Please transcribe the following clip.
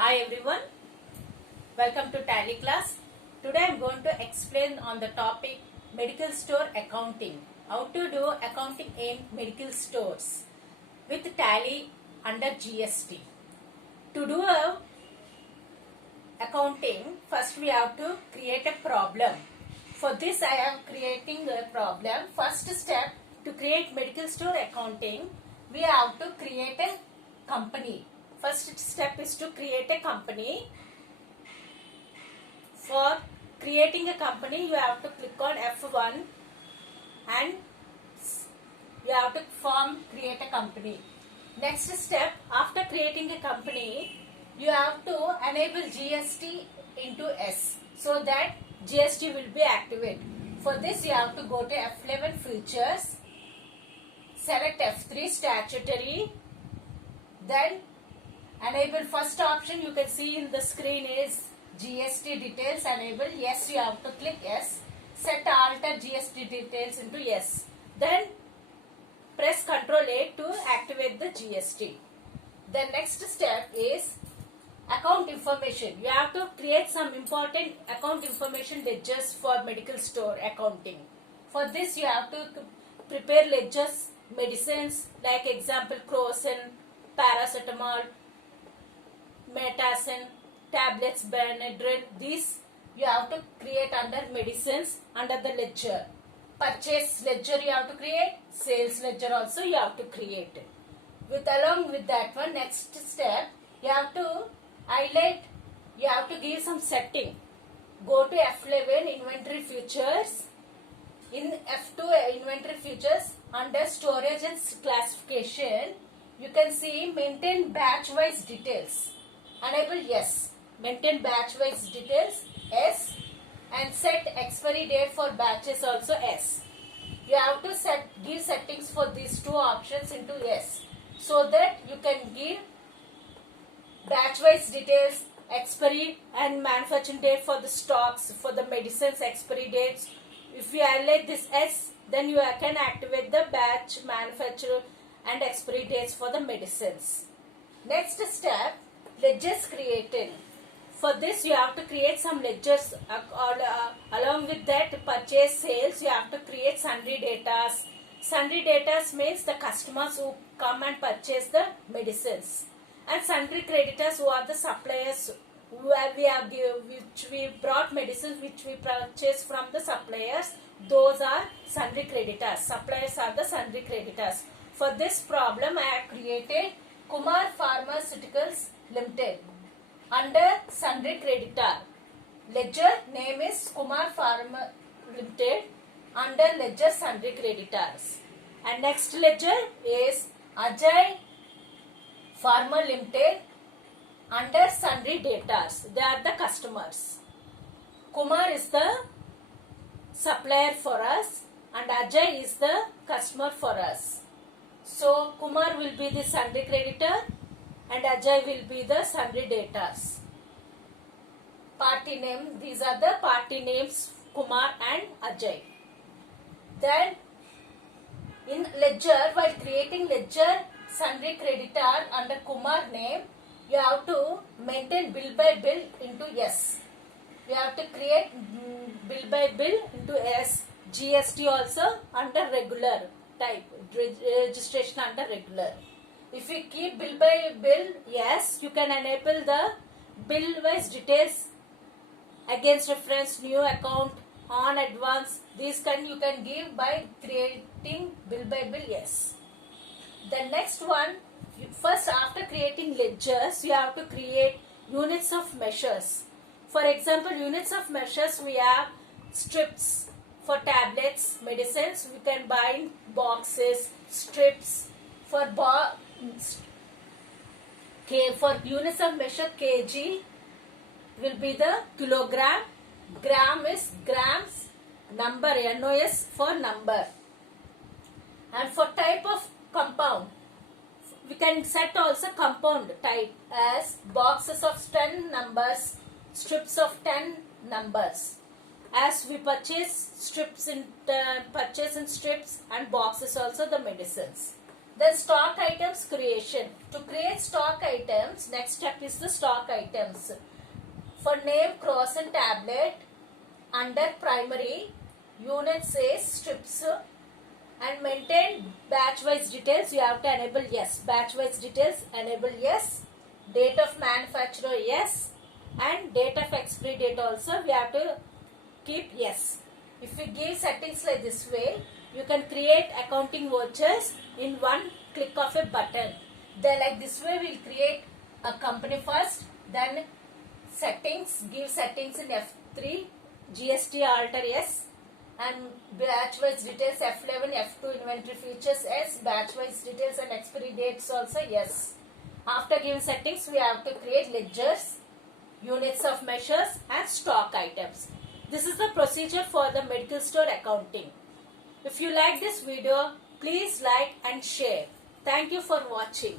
Hi everyone, welcome to Tally class. Today I am going to explain on the topic medical store accounting. How to do accounting in medical stores with Tally under GST. To do a accounting, first we have to create a problem. For this I am creating a problem. First step, to create medical store accounting, we have to create a company. First step is to create a company. For creating a company, you have to click on F1 and you have to create a company. Next step, after creating a company, you have to enable GST into S so that GST will be activated. For this, you have to go to F11 Features, select F3 Statutory, then enable. First option you can see in the screen is GST details enable. Yes, you have to click yes. Set alter GST details into yes. Then press Ctrl A to activate the GST. The next step is account information. You have to create some important account information ledgers for medical store accounting. For this you have to prepare ledgers, medicines like example Crocin, paracetamol, Metacin, tablets, Benadryl. These you have to create under medicines under the ledger. Purchase ledger you have to create. Sales ledger also you have to create. Along with that one, next step you have to highlight. You have to give some setting. Go to F11 Inventory Features. In F2 Inventory Features, under Storage and Classification, you can see Maintain Batch Wise Details. Enable yes. Maintain batch wise details yes, and set expiry date for batches also yes. You have to give settings for these two options into yes, so that you can give batch wise details, expiry and manufacturing date for the stocks, for the medicines expiry dates. If you highlight this yes, then you can activate the batch, manufacturer and expiry dates for the medicines. Next step, ledgers created. For this you have to create some ledgers. Along with that, purchase, sales, you have to create sundry datas. Sundry datas means the customers who come and purchase the medicines, and sundry creditors who are the suppliers which we brought medicines which we purchased from the suppliers. Those are sundry creditors. Suppliers are the sundry creditors. For this problem I have created Kumar Pharmaceuticals Limited under sundry creditor. Ledger name is Kumar Pharma Limited under ledger sundry creditors. And next ledger is Ajay Pharma Limited under sundry debtors. They are the customers. Kumar is the supplier for us and Ajay is the customer for us. So Kumar will be the sundry creditor and Ajay will be the sundry debtors. Party name, these are the party names Kumar and Ajay. Then in ledger, while creating ledger sundry creditor under Kumar name, you have to maintain bill by bill into yes. You have to create bill by bill into yes. GST also under regular type, registration under regular. If you keep bill by bill yes, you can enable the bill wise details, against reference, new account, on advance. These you can give by creating bill by bill yes. The next one, first after creating ledgers, you have to create units of measures. For example, units of measures, we have strips for tablets, medicines. We can bind boxes, strips. For units of measure, kg will be the kilogram, gram is grams, number, NOS for number. And for type of compound, we can set also compound type as boxes of 10 numbers, strips of 10 numbers. As we purchase strips in strips and boxes also the medicines. Then stock items creation. To create stock items, next step is the stock items. For name, cross and tablet, under primary, unit says strips, and maintain batch wise details, you have to enable yes. Batch wise details, enable yes. Date of manufacturer, yes. And date of expiry date also, we have to keep yes. If we give settings like this way, you can create accounting vouchers in one click of a button. Then like this way, we'll create a company first, then settings, give settings in F3, GST alter yes, and batch wise details F11, F2 inventory features yes, batch wise details and expiry dates also yes. After giving settings, we have to create ledgers, units of measures and stock items. This is the procedure for the medical store accounting. If you like this video, please like and share. Thank you for watching.